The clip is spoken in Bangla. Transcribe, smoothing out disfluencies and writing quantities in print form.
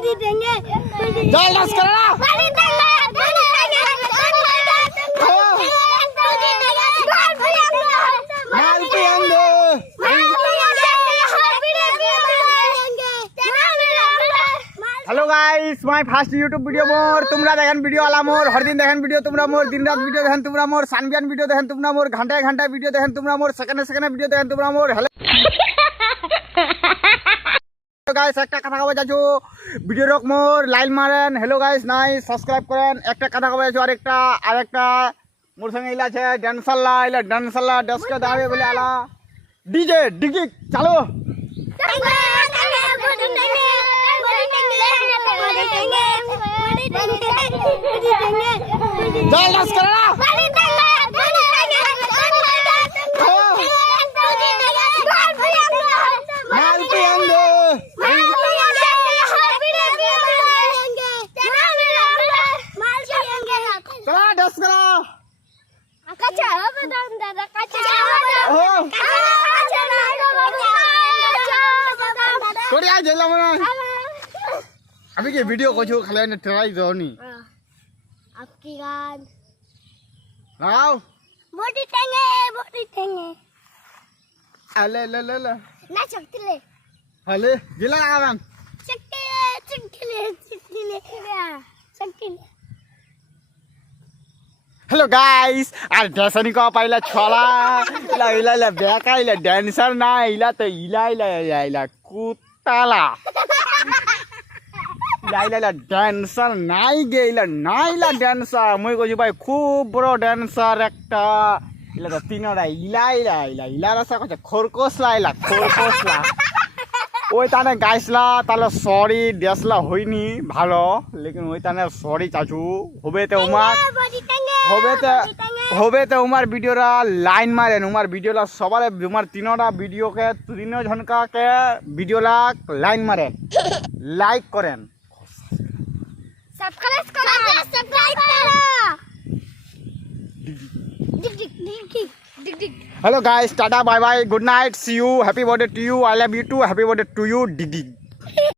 जल डांस करो ना माल पिएंगे hello guys my first YouTube video मोर तुमरा देखन वीडियो आला मोर हर दिन देखन वीडियो तुमरा मोर दिन रात वीडियो देखन तुमरा मोर सानबियान वीडियो देखन तुमरा मोर घंटा घंटा वीडियो देखन तुमरा मोर सेकंड सेकंड वीडियो देखन तुमरा मोर हेलो गाइस একটা কথা কবে যাচ্ছো ভিডিও রক মোর লাইক মারেন হেলো গাইস নাই সাবস্ক্রাইব করেন একটা কথা কবে যাচ্ছো আরেকটা মোর সঙ্গে ইলা আছে ডান্সারলা ইলা ডান্সারলা ডসকে দাবে বলে আলা ডিজে ডিগি চালো जल डांस करो ना माल पिएंगे चला डांस करो कोरिया जेला मना अभी के वीडियो को जो खले ने ट्राई जोनी आपकी गान आओ मोटी टेंगे अले ले ले ले ना चकले हले जिला आवन चकले हेलो गाइस আর ড্যান্সারি কো পাইলা ছলা ইলা ইলা ইলা বেকা ইলা ড্যান্সার না ইলা তো ইলা ইলা ইলা কুতালা ইলা ড্যান্সার নাই গে ইলা নাইলা ড্যান্সার মই কইছি ভাই খুব বড় ড্যান্সার একটা ইলা তো তিনটা ইলা ইলা ইলা ইলা রাসা কইছে খরকসলা ইলা খরকসলা ওই তানে গাইছলা তাহলে সরি ড্যান্সলা হইনি ভালো লেকিন ওই তানে সরি চাচু হবে তো উমার হবে তো উমার ভিডিওরা লাইন মারেন উমার ভিডিওলা সবার উমার তিনটা ভিডিওকে তিন জনকাকে ভিডিওলা লাইন মারেন লাইক করেন सब्सक्राइब करो डिग hello guys tata bye bye good night see you happy birthday to you I love you too happy birthday to you dig